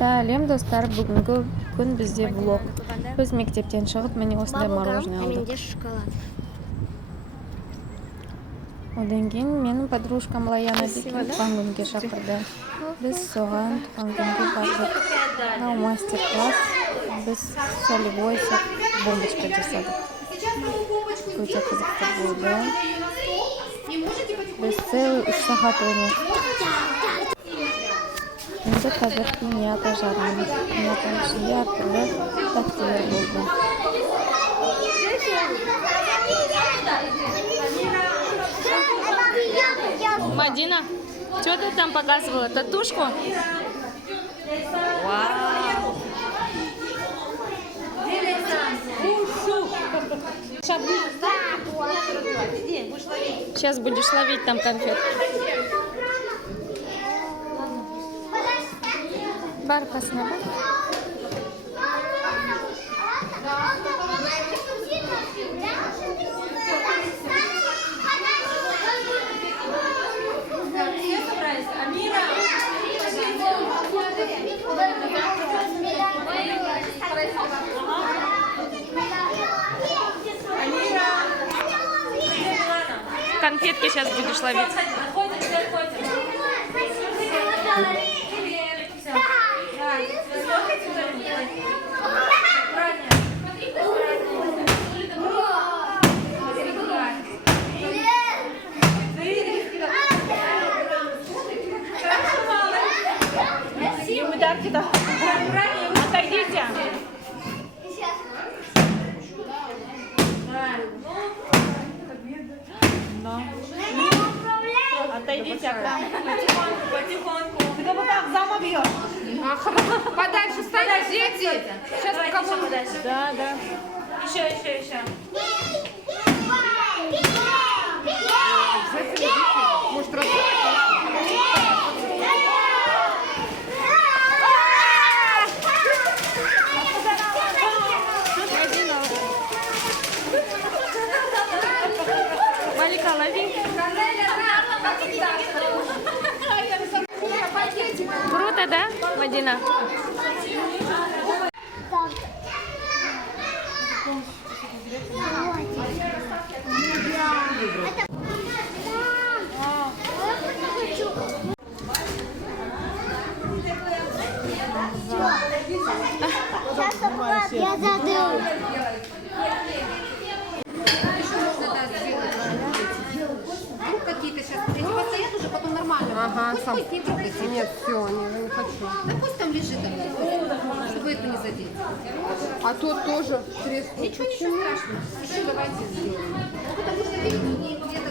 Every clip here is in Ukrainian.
Сәлем достар, бүгінгі күн бізде влог. Біз мектептен шығып, міне осындай мороженое алдық. Менде шоколад. Одан кейін менің подружкам Лаяна деген туған күнге шақырды. Біз соған туған күнге бардық. Мынау мастер-класс. Біз солевой бомбочка жасадық. Өте қызықты болды. Біз целый 3 сағат ойнадық. Енді қазір пиньята жарамыз. Пиньятаның ішінде әртүрлі тәттілер болды. Мадина, что ты там показывала? Татушку? Вау! Сейчас будешь ловить там конфет. Бар посна. Конфетки сейчас будешь ловить. Отойдите. Отойдите, потихоньку. Ты как бы так зама бьешь. Подальше стань, дети. Сейчас кому подальше. Да, да. Еще. Может, Малика, лови. Круто, да, Мадина? Я задумал. Какие-то сейчас они постоят уже, потом нормально. Ага, Пусть сам. не трогайте. Нет, все, не хочу. Да пусть там лежит, чтобы это не задеть. А тот тоже треснул. Ничего страшного. Еще давайте сделаем. Ну, потому что видите, где-то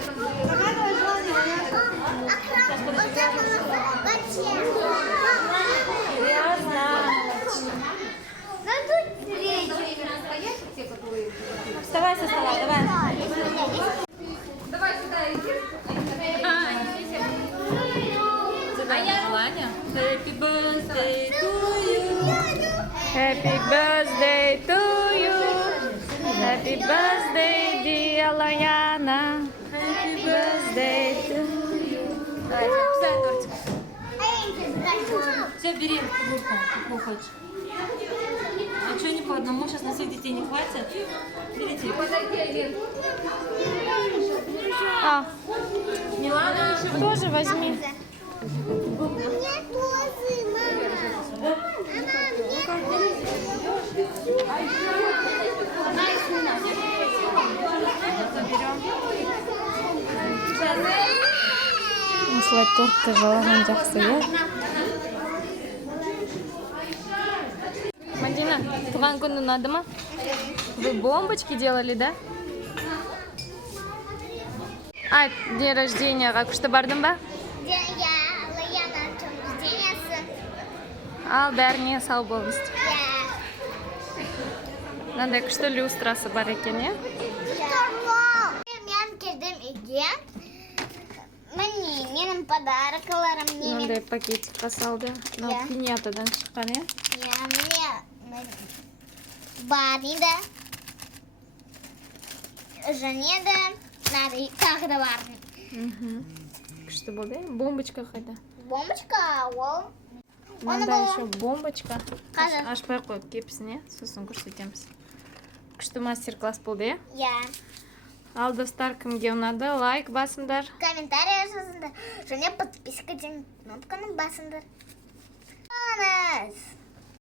Вставай со стола, давай. Давай сюда иди. Happy birthday to you. Happy birthday to you. Happy birthday, dear Лаяна. Happy birthday to you. Кусай тортик. Все, бери руку, какую хочешь. А что не по одному? Сейчас на всех детей не хватит. Берите. Подойди, Алин. А, Милана. тоже возьми. Мне тоже, мама. Осылай тортты жалаған жақсы, иә? Мадина, туған күн ұнады ма? Вы бомбочки делали, да? А, день рождениеға күшті бардың ба? Я Лаяна рождениесі. Ал, бәріне сау болыңыз. Я. Мынандай күшті люстрасы бар екен, иә? Мен келдім үйге. Міне, менің подаркаларым Мынандай пакетикқа салды. Мынау пиньятадан шыққан, иә? Мне бар еді. Және де тағы да бар. Күшті болды, иә? Бомбочка қайда? Бомбочка, ол Мында Оны еще бомбочка. Қазір. Ашпай қойып кепсіне, сосын көрсетеміз. Күшті мастер-класс болды, иә? Я. Ал достар, кімге ұнады, лайк басыңдар. Комментарий жазыңдар. Және подписка деген кнопканы басыңдар. Анас.